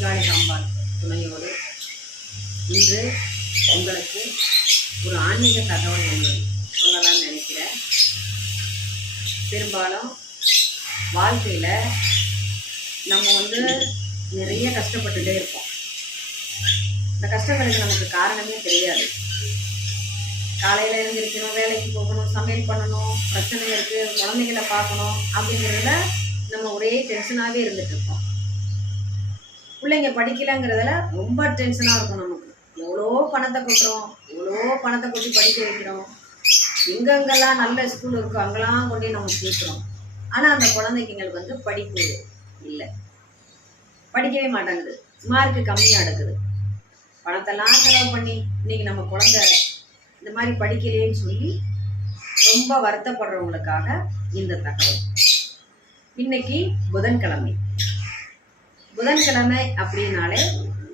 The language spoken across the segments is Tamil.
அங்காளிகாம்பாள் துணையோடு இன்று உங்களுக்கு ஒரு ஆன்மீக தகவல் ஒன்று சொல்லலாம்னு நினைக்கிறேன். பெரும்பாலும் வாழ்க்கையில் நம்ம நிறைய கஷ்டப்பட்டுட்டே இருப்போம். இந்த கஷ்டங்களுக்கு நமக்கு காரணமே தெரியாது. காலையில் எழுந்திருக்கணும், வேலைக்கு போகணும், சமையல் பண்ணணும், பிரச்சனை இருக்குது, குழந்தைகளை பார்க்கணும் அப்படிங்கிறதுல நம்ம ஒரே டென்ஷனாகவே இருந்துட்டு இருப்போம். பிள்ளைங்க படிக்கலைங்கிறதுல ரொம்ப டென்ஷனாக இருக்கும். நமக்கு எவ்வளோ பணத்தை கொட்டுறோம், எவ்வளோ பணத்தை கொட்டி படிக்க வைக்கிறோம், எங்கெங்கெல்லாம் நல்ல ஸ்கூல் இருக்கோ அங்கெல்லாம் கொண்டு நம்ம சேர்க்குறோம். ஆனால் அந்த குழந்தைங்களுக்கு படிப்பு இல்லை, படிக்கவே மாட்டேங்குது, மார்க்கு கம்மியாக எடுக்குது. பணத்தெல்லாம் செலவு பண்ணி இன்னைக்கு நம்ம குழந்தை இந்த மாதிரி படிக்கலையேன்னு சொல்லி ரொம்ப வருத்தப்படுறவங்களுக்காக இந்த தகவல். இன்னைக்கு புதன்கிழமை அப்படின்னாலே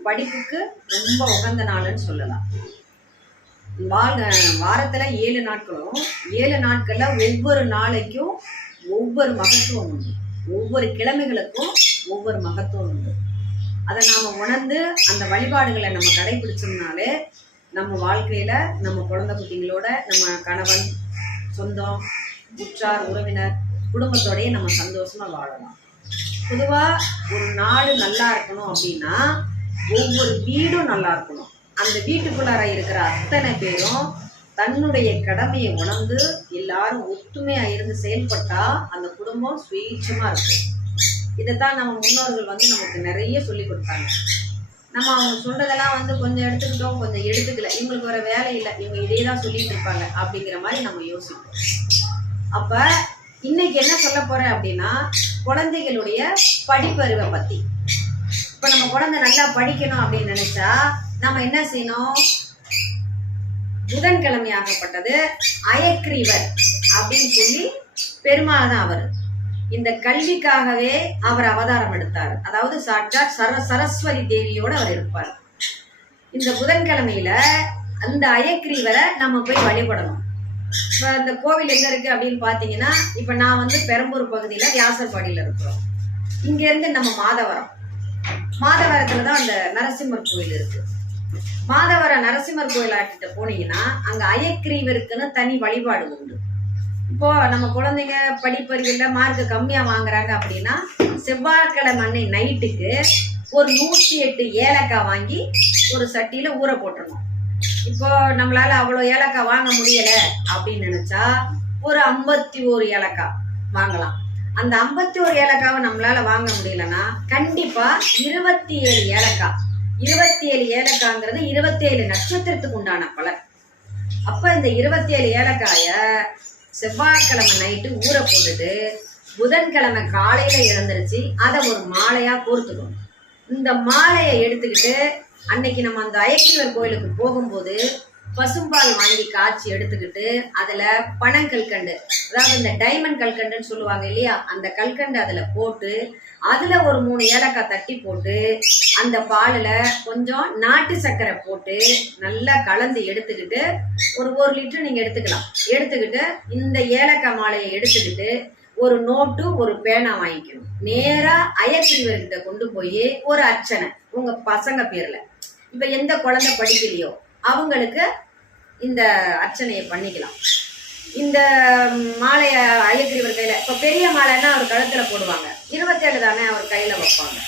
படிப்புக்கு ரொம்ப உகந்த நாள்னு சொல்லலாம். வாரத்தில் 7 நாட்களும் 7 நாட்களில் ஒவ்வொரு நாளைக்கும் ஒவ்வொரு மகத்துவம் உண்டு, ஒவ்வொரு கிழமைகளுக்கும் ஒவ்வொரு மகத்துவம் உண்டு. அதை நாம் உணர்ந்து அந்த வழிபாடுகளை நம்ம கடைபிடிச்சோம்னாலே நம்ம வாழ்க்கையில் நம்ம குழந்தை குட்டிங்களோட நம்ம கணவன், சொந்தம், உற்றார், உறவினர், குடும்பத்தோடையே நம்ம சந்தோஷமாக வாழலாம். பொதுவாக ஒரு நாடு நல்லா இருக்கணும் அப்படின்னா ஒவ்வொரு வீடும் நல்லா இருக்கணும். அந்த வீட்டுக்குள்ளார இருக்கிற அத்தனை பேரும் தன்னுடைய கடமையை உணர்ந்து எல்லாரும் ஒத்துமையாக இருந்து செயல்பட்டா அந்த குடும்பம் சுயேட்சமாக இருக்கும். இதைத்தான் நம்ம முன்னோர்கள் நமக்கு நிறைய சொல்லி கொடுத்தாங்க. நம்ம அவங்க சொல்றதெல்லாம் கொஞ்சம் எடுத்துக்கிட்டோம், கொஞ்சம் எடுத்துக்கல, இவங்களுக்கு வர வேலை இல்லை, இவங்க இதே தான் சொல்லிட்டு இருப்பாங்க அப்படிங்கிற மாதிரி நம்ம யோசிப்போம். அப்ப இன்னைக்கு என்ன சொல்ல போறேன் அப்படின்னா குழந்தைகளுடைய படிப்பறிவை பத்தி. இப்ப நம்ம குழந்தை நல்லா படிக்கணும் அப்படின்னு நினைச்சா நம்ம என்ன செய்யணும்? புதன்கிழமை ஆகப்பட்டது அயக்ரீவர் அப்படின்னு சொல்லி பெருமாள் தான் அவர். இந்த கல்விக்காகவே அவர் அவதாரம் எடுத்தார். அதாவது சாட்சாத் சரஸ்வதி தேவியோட அவர் இருப்பார். இந்த புதன்கிழமையில அந்த அயக்ரீவரை நம்ம போய் வழிபடணும். இப்போ இந்த கோவில் எங்க இருக்கு அப்படின்னு பாத்தீங்கன்னா, இப்ப நான் பெரம்பூர் பகுதியில வியாசர்பாடியில இருக்கிறோம். இங்க இருந்து நம்ம மாதவரத்துலதான் அந்த நரசிம்மர் கோயில் இருக்கு. மாதவர நரசிம்மர் கோயில் ஆக்கிட்ட போனீங்கன்னா அங்க அயக்ரீவருக்குன்னு தனி வழிபாடு உண்டு. இப்போ நம்ம குழந்தைங்க படிப்பறிவில் மார்க்கு கம்மியா வாங்குறாங்க அப்படின்னா செவ்வாய்க்கிழமை அன்னை நைட்டுக்கு ஒரு 108 ஏலக்காய் வாங்கி ஒரு சட்டியில ஊற போட்டுடணும். இப்போ நம்மளால அவ்வளோ ஏலக்காய் வாங்க முடியல அப்படின்னு நினைச்சா ஒரு 51 ஏலக்காய் வாங்கலாம். அந்த 51 ஏலக்காவை நம்மளால வாங்க முடியலன்னா கண்டிப்பா 27 ஏலக்காய். 27 ஏலக்காய்ங்கிறது 27 நட்சத்திரத்துக்கு உண்டான பலன். அப்ப இந்த 27 ஏலக்காய செவ்வாய்க்கிழமை நைட்டு ஊற போட்டுட்டு புதன்கிழமை காலையில எழுந்திருச்சு அதை ஒரு மாலையா கோர்த்துக்கணும். இந்த மாலையை எடுத்துக்கிட்டு அன்னைக்கு நம்ம அந்த அயக்ரீவர் கோயிலுக்கு போகும்போது பசும்பால் வாங்கி காய்ச்சி எடுத்துக்கிட்டு அதுல பனங்கல்கண்டு, அதாவது இந்த டைமண்ட் கல்கண்டுன்னு சொல்லுவாங்க இல்லையா, அந்த கல்கண்டு அதுல போட்டு அதுல ஒரு 3 ஏலக்காய் தட்டி போட்டு அந்த பாலில் கொஞ்சம் நாட்டு சர்க்கரை போட்டு நல்லா கலந்து எடுத்துக்கிட்டு ஒரு 1 லிட்டர் நீங்க எடுத்துக்கலாம். எடுத்துக்கிட்டு இந்த ஏலக்காய் மாலையை எடுத்துக்கிட்டு ஒரு நோட்டு, ஒரு பேனா வாங்கிக்கணும். நேரா அயக்ரீவர்கிட்ட கொண்டு போய் ஒரு அர்ச்சனை உங்க பசங்க பேர்ல, இப்ப எந்த குழந்தை படிக்கலையோ அவங்களுக்கு இந்த அர்ச்சனையை பண்ணிக்கலாம். இந்த மாலையை அயக்ரீவர் கையில, இப்ப பெரிய மாலைன்னா அவர் கழுத்துல போடுவாங்க, 27 தானே அவர் கையில வைப்பாங்க.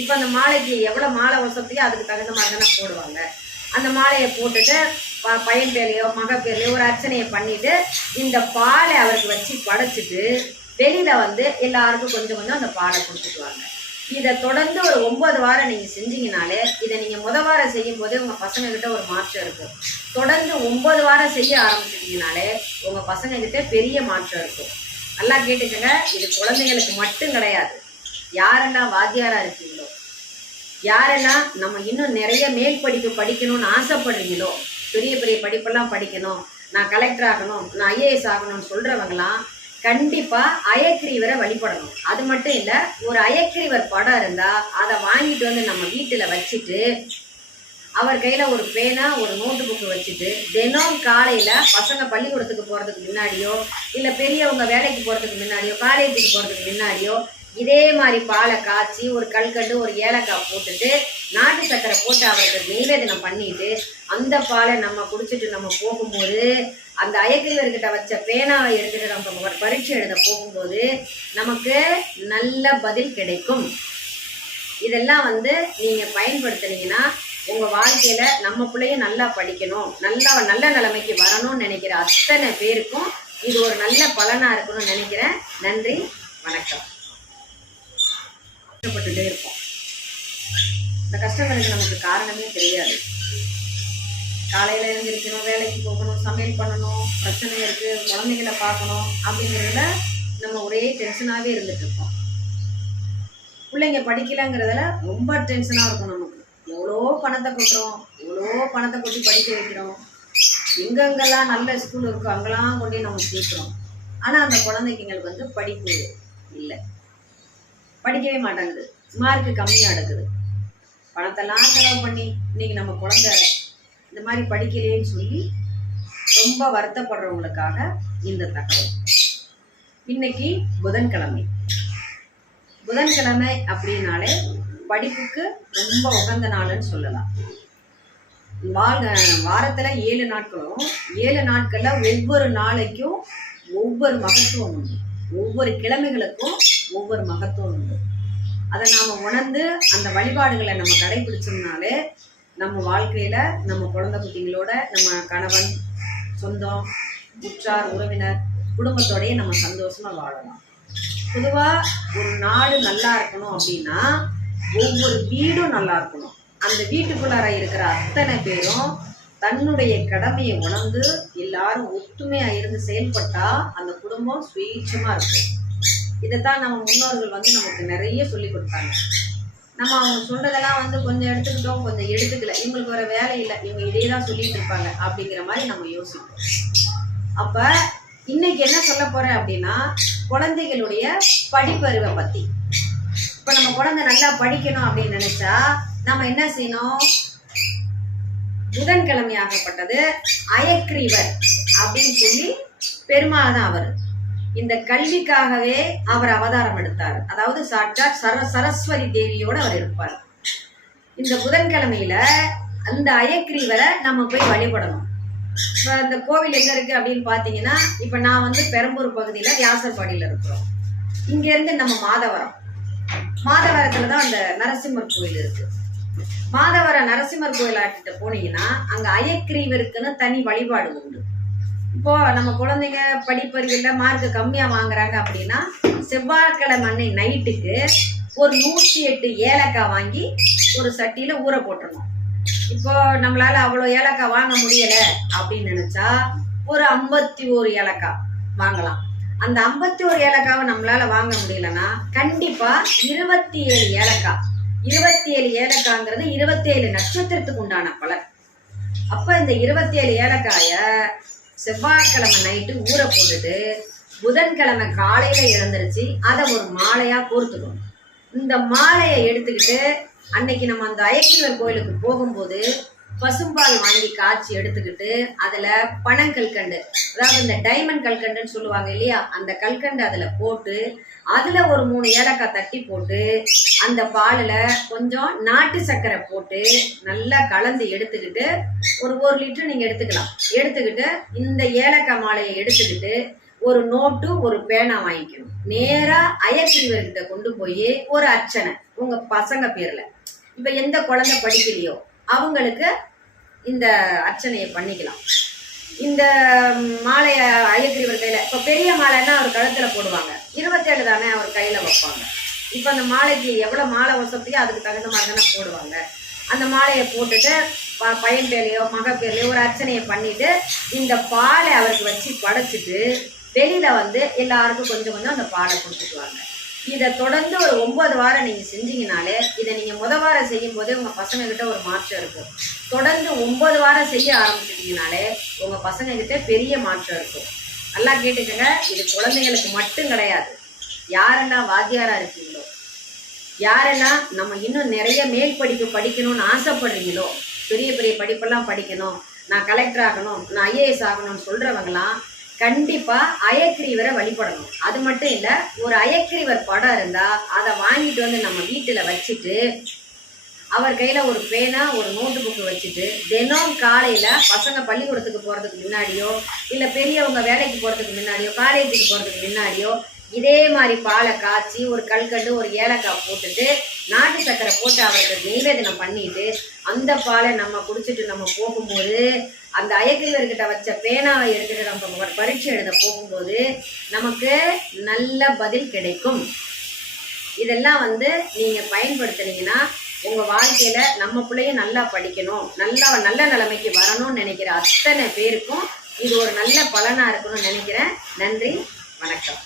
இப்ப அந்த மாலைக்கு எவ்வளவு மாலை வசத்தையோ அதுக்கு தகுந்த மாதிரி தானே போடுவாங்க. அந்த மாலையை போட்டுட்டு பையன் பேர்லையோ மக பேர்லையோ ஒரு அர்ச்சனையை பண்ணிட்டு இந்த பாலை அவருக்கு வச்சு படைச்சிட்டு வெளியில எல்லாருக்கும் கொஞ்சம் கொஞ்சம் அந்த பாலை கொடுத்துக்குவாங்க. இதை தொடர்ந்து ஒரு 9 வாரம் நீங்க செஞ்சீங்கனாலே, இதை நீங்க வாரம் செய்யும் போதே உங்க பசங்க கிட்ட ஒரு மாற்றம் இருக்கும். தொடர்ந்து 9 வாரம் செய்ய ஆரம்பிச்சிட்டீங்கனாலே உங்க பசங்க கிட்ட பெரிய மாற்றம் இருக்கும். நல்லா கேட்டுக்கங்க, இது குழந்தைங்களுக்கு மட்டும் கிடையாது. யாரெல்லாம் வாத்தியாரா இருக்கீங்களோ, யாரெல்லாம் நம்ம இன்னும் நிறைய மேல் படிப்பு படிக்கணும்னு ஆசைப்படுறீங்களோ, பெரிய பெரிய படிப்பெல்லாம் படிக்கணும், நான் கலெக்டர் ஆகணும், நான் ஐஏஎஸ் ஆகணும்னு சொல்றவங்களாம் கண்டிப்பா அயக்ரீவரை வழிபடணும். அது மட்டும் இல்ல, ஒரு அயக்ரீவர் படம் இருந்தா அதை வாங்கிட்டு நம்ம வீட்டுல வச்சுட்டு அவர் கையில ஒரு பேனா, ஒரு நோட்டு புக்கு வச்சுட்டு தினம் காலையில பசங்க பள்ளிக்கூடத்துக்கு போறதுக்கு முன்னாடியோ இல்ல பெரியவங்க வேலைக்கு போறதுக்கு முன்னாடியோ காலேஜுக்கு போறதுக்கு முன்னாடியோ இதே மாதிரி பாலை காய்ச்சி ஒரு கல்கண்டு ஒரு ஏலக்காய் போட்டுட்டு நாட்டு சக்கரை போட்டு அவருக்கு நெய்வேதனம் பண்ணிட்டு அந்த பாலை நம்ம குடிச்சிட்டு நம்ம போகும்போது அந்த அயக்கிரிவர்கிட்ட வச்ச பேனாவை எடுத்துட்டு நம்ம பரீட்சை எழுத போகும்போது நமக்கு நல்ல பதில் கிடைக்கும். இதெல்லாம் நீங்கள் பயன்படுத்துனீங்கன்னா உங்கள் வாழ்க்கையில் நம்ம பிள்ளையும் நல்லா படிக்கணும், நல்ல நிலைமைக்கு வரணும்னு நினைக்கிற அத்தனை பேருக்கும் இது ஒரு நல்ல பலனாக இருக்கணும்னு நினைக்கிறேன். நன்றி, வணக்கம். கஷ்டப்பட்டுட்டே இருப்போம். இந்த கஷ்டங்களுக்கு நமக்கு காரணமே தெரியாது. காலையில் எழுந்திருக்கணும், வேலைக்கு போகணும், சமையல் பண்ணணும், பிரச்சனை இருக்குது, குழந்தைகளை பார்க்கணும் அப்படிங்கிறதுல நம்ம ஒரே டென்ஷனாகவே இருந்துட்டு இருக்கோம். பிள்ளைங்க படிக்கலைங்கிறதுல ரொம்ப டென்ஷனாக இருக்கும். நமக்கு எவ்வளோ பணத்தை கொட்டுறோம், எவ்வளோ பணத்தை கொட்டி படிக்க வைக்கிறோம், எங்கெங்கெல்லாம் நல்ல ஸ்கூல் இருக்கோ அங்கெல்லாம் கொண்டு நம்ம சேர்க்குறோம். ஆனால் அந்த குழந்தைங்களுக்கு படிப்பு இல்லை, படிக்கவே மாட்டேங்குது, மார்க்கு கம்மியாக எடுக்குது. பணத்தெல்லாம் செலவு பண்ணி இன்னைக்கு நம்ம குழந்தை இந்த மாதிரி படிக்கலையேன்னு சொல்லி ரொம்ப வருத்தப்படுறவங்களுக்காக இந்த தகவல். இன்னைக்கு புதன்கிழமை அப்படின்னாலே படிப்புக்கு ரொம்ப உகந்த நாள்னு சொல்லலாம். வாரத்தில் 7 நாட்களும் 7 நாட்களில் ஒவ்வொரு நாளைக்கும் ஒவ்வொரு மகத்துவம் உண்டு, ஒவ்வொரு கிழமைகளுக்கும் ஒவ்வொரு மகத்துவம் உண்டு. அதை நாம் உணர்ந்து அந்த வழிபாடுகளை நம்ம கடைபிடிச்சோம்னாலே நம்ம வாழ்க்கையில் நம்ம குழந்தை குட்டிங்களோட நம்ம கணவன், சொந்தம், உற்றார், உறவினர், குடும்பத்தோடையே நம்ம சந்தோஷமாக வாழலாம். பொதுவாக ஒரு நாடு நல்லா இருக்கணும் அப்படின்னா ஒவ்வொரு வீடும் நல்லா இருக்கணும். அந்த வீட்டுக்குள்ளார இருக்கிற அத்தனை பேரும் தன்னுடைய கடமையை உணர்ந்து எல்லாரும் ஒத்துமையாக இருந்து செயல்பட்டா அந்த குடும்பம் சுயேட்சமாக இருக்கும். இதைத்தான் நம்ம முன்னோர்கள் நமக்கு நிறைய சொல்லி கொடுத்தாங்க. நம்ம அவங்க சொல்றதெல்லாம் கொஞ்சம் எடுத்துக்கிட்டோம், கொஞ்சம் எடுத்துக்கல, இவங்களுக்கு வர வேலை இல்லை, இவங்க இதே தான் சொல்லிட்டு இருப்பாங்க அப்படிங்கிற மாதிரி நம்ம யோசிப்போம். அப்ப இன்னைக்கு என்ன சொல்ல போறேன் அப்படின்னா குழந்தைகளுடைய படிப்பறிவை பத்தி. இப்ப நம்ம குழந்தை நல்லா படிக்கணும் அப்படின்னு நினைச்சா நம்ம என்ன செய்யணும்? புதன்கிழமை ஆகப்பட்டது அயக்ரீவர் அப்படின்னு சொல்லி பெருமாள் தான் அவர். இந்த கல்விக்காகவே அவர் அவதாரம் எடுத்தார். அதாவது சாட்சாத் சரஸ்வதி தேவியோட அவர் இருப்பார். இந்த புதன்கிழமையில அந்த அயக்ரீவரை நம்ம போய் வழிபடணும். இப்போ இந்த கோவில் எங்க இருக்கு அப்படின்னு பாத்தீங்கன்னா, இப்ப நான் பெரம்பூர் பகுதியில வியாசர்பாடியில இருக்கிறோம். இங்க இருந்து நம்ம மாதவரத்துலதான் அந்த நரசிம்மர் கோயில் இருக்கு. மாதவர நரசிம்மர் கோயில் ஆட்டிட்டு போனீங்கன்னா அங்க அயக்ரீவருக்குன்னு தனி வழிபாடு உண்டு. இப்போ நம்ம குழந்தைங்க படிப்பறிவுல மார்க்கு கம்மியா வாங்குறாங்க அப்படின்னா செவ்வாய்க்கிழமை நைட்டுக்கு ஒரு 108 ஏலக்காய் வாங்கி ஒரு சட்டியில ஊற போட்டுடணும். இப்போ நம்மளால அவ்வளோ ஏலக்காய் வாங்க முடியல அப்படின்னு நினைச்சா ஒரு 51 ஏலக்காய் வாங்கலாம். அந்த 51 ஏலக்காவை நம்மளால வாங்க முடியலன்னா கண்டிப்பா 27 ஏலக்காய். 27 ஏலக்காய்ங்கிறது 27 நட்சத்திரத்துக்கு உண்டான பலன். அப்ப இந்த 27 ஏலக்காய செவ்வாய்க்கிழமை நைட்டு ஊற போட்டுட்டு புதன்கிழமை காலையில எழுந்திருச்சு அதை ஒரு மாலையா கோர்த்துக்கணும். இந்த மாலையை எடுத்துக்கிட்டு அன்னைக்கு நம்ம அந்த அயக்ரீவர் கோயிலுக்கு போகும்போது பசும்பால் வாங்கி காய்ச்சி எடுத்துக்கிட்டு அதுல பனங்கல்கண்டு, அதாவது இந்த டைமண்ட் கல்கண்டுன்னு சொல்லுவாங்க இல்லையா, அந்த கல்கண்டு அதுல போட்டு அதுல ஒரு 3 ஏலக்காய் தட்டி போட்டு அந்த பாலில் கொஞ்சம் நாட்டு சர்க்கரை போட்டு நல்லா கலந்து எடுத்துக்கிட்டு ஒரு 1 லிட்டர் நீங்க எடுத்துக்கலாம். எடுத்துக்கிட்டு இந்த ஏலக்காய் மாலையை எடுத்துக்கிட்டு ஒரு நோட்டு ஒரு பேனா வாங்கிக்கணும். நேரா அயக்ரீவர்கிட்ட கொண்டு போய் ஒரு அர்ச்சனை உங்க பசங்க பேர்ல, இப்ப எந்த குழந்தை படிக்கலையோ அவங்களுக்கு இந்த அர்ச்சனையை பண்ணிக்கலாம். இந்த மாலைய அயக்ரீவர் கையில, இப்ப பெரிய மாலைன்னா அவர் கழுத்துல போடுவாங்க, 27 தானே அவர் கையில வைப்பாங்க. இப்ப அந்த மாலைக்கு எவ்வளவு மாலை வசதியோ அதுக்கு தகுந்த மாதிரி தானே போடுவாங்க. அந்த மாலையை போட்டுட்டு பையன் பேர்லையோ மக பேர்லையோ ஒரு அர்ச்சனையை பண்ணிட்டு இந்த பாலை அவருக்கு வச்சு படைச்சிட்டு வெளியில எல்லாருக்கும் கொஞ்சம் கொஞ்சம் அந்த பாலை கொடுத்துக்குவாங்க. இதை தொடர்ந்து ஒரு 9 வாரம் நீங்க செஞ்சீங்கனாலே, இதை நீங்க வாரம் செய்யும் போதே உங்க பசங்க கிட்ட ஒரு மாற்றம் இருக்கும். தொடர்ந்து 9 வாரம் செய்ய ஆரம்பிச்சிட்டீங்கனாலே உங்க பசங்க கிட்ட பெரிய மாற்றம் இருக்கும். நல்லா கேட்டுக்கங்க, இது குழந்தைங்களுக்கு மட்டும் கிடையாது. யாரெல்லாம் வாத்தியாரா இருக்கீங்களோ, யாரெல்லாம் நம்ம இன்னும் நிறைய மேல் படிப்பு படிக்கணும்னு ஆசைப்படுறீங்களோ, பெரிய பெரிய படிப்பெல்லாம் படிக்கணும், நான் கலெக்டர் ஆகணும், நான் IAS ஆகணும்னு சொல்றவங்களாம் கண்டிப்பா அயக்ரீவரை வழிபடணும். அது மட்டும் இல்ல, ஒரு அயக்ரீவர் படம் இருந்தா அதை வாங்கிட்டு வந்து நம்ம வீட்டுல வச்சுட்டு, அவர் கையில ஒரு பேனா ஒரு நோட்டு புக்கு வச்சுட்டு, தினம் காலையில பசங்க பள்ளிக்கூடத்துக்கு போறதுக்கு முன்னாடியோ இல்ல பெரியவங்க வேலைக்கு போறதுக்கு முன்னாடியோ காலேஜுக்கு போறதுக்கு முன்னாடியோ இதே மாதிரி பாலை காய்ச்சி ஒரு கல்கண்டு ஒரு ஏலக்காய் போட்டுட்டு நாட்டு சக்கரை போட்டு அவருக்கு நெய்வேதனம் பண்ணிட்டு அந்த பாலை நம்ம குடிச்சிட்டு நம்ம போகும்போது, அந்த அயக்ரீவர்கிட்ட வச்ச பேனாவை எடுத்துட்டு நம்ம பரீட்சை எழுத போகும்போது நமக்கு நல்ல பதில் கிடைக்கும். இதெல்லாம் நீங்க பயன்படுத்துனீங்கன்னா உங்க வாழ்க்கையில நம்ம பிள்ளையும் நல்லா படிக்கணும், நல்ல நிலைமைக்கு வரணும்னு நினைக்கிற அத்தனை பேருக்கும் இது ஒரு நல்ல பலனா இருக்கணும்னு நினைக்கிறேன். நன்றி, வணக்கம்.